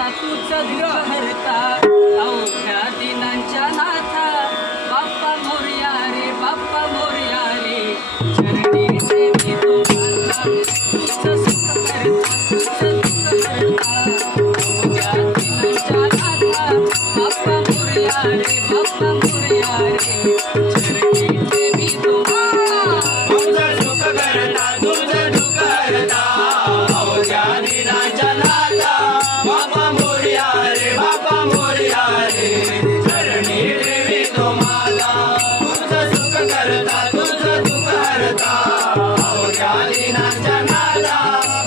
करता तुझं दुःख हरता अवघ्या दिनांच्या नाथा बाप्पा मोरया रे बाप्पा मोरया रे चरणी देवी तुम्हाला तुझं सुख करता तुझं दुःख हरता अवघ्या दिनांच्या नाथा बाप्पा मोरया रे बाप्पा मोरया रे चरणी देवी तुम्हाला तुझं सुख करता तुझं दुःख हरता अवघ्या दिनांच्या नाथा बाप्पा मोरया रे बाप्पा मोरया रे चरणी देवी तुम्हाला तुझं सुख करता तुझं दुःख हरता अवघ्या दिनांच्या नाथा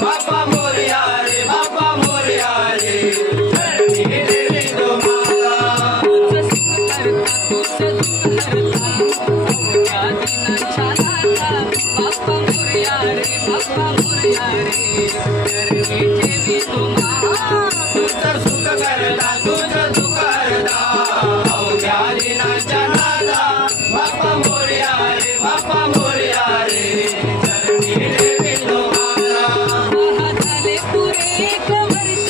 बाप्पा मोरया रे बाप्पा मोरया रे चरणी देवी तुम्हाला तुझं सुख करता तुझं दुःख हरता अवघ्या दिनांच्या नाथा बाप्पा मोरया रे बाप्पा मोरया रे चरणी देवी तुम्हाला तुझं सुख करता तुझं दुःख हरता अवघ्या दिनांच्या नाथा बाप्पा मोरया रे बाप्पा मोरया रे चरणी देवी तुम्हाला झाले पुरे एक वर्ष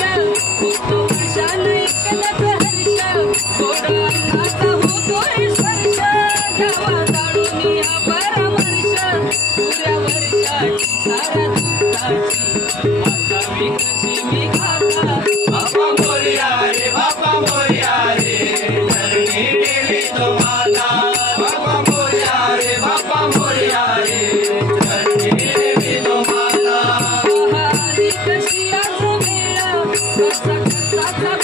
होतो वर्षान एकदाच हर्ष थोडा अन्नाचा होतोय स्पर्श घ्यावा जाळून हा परामर्श पुऱ्या वर्षाची साऱ्या दुःखाची वाचावी कशी मी खाता बाप्पा मोरया रे बाप्पा मोरया रे चरणी देवी तुम्हाला बाप्पा मोरया रे बाप्पा मोरया रे चरणी देवी तुम्हाला आली कशी आज वेळ कसा करता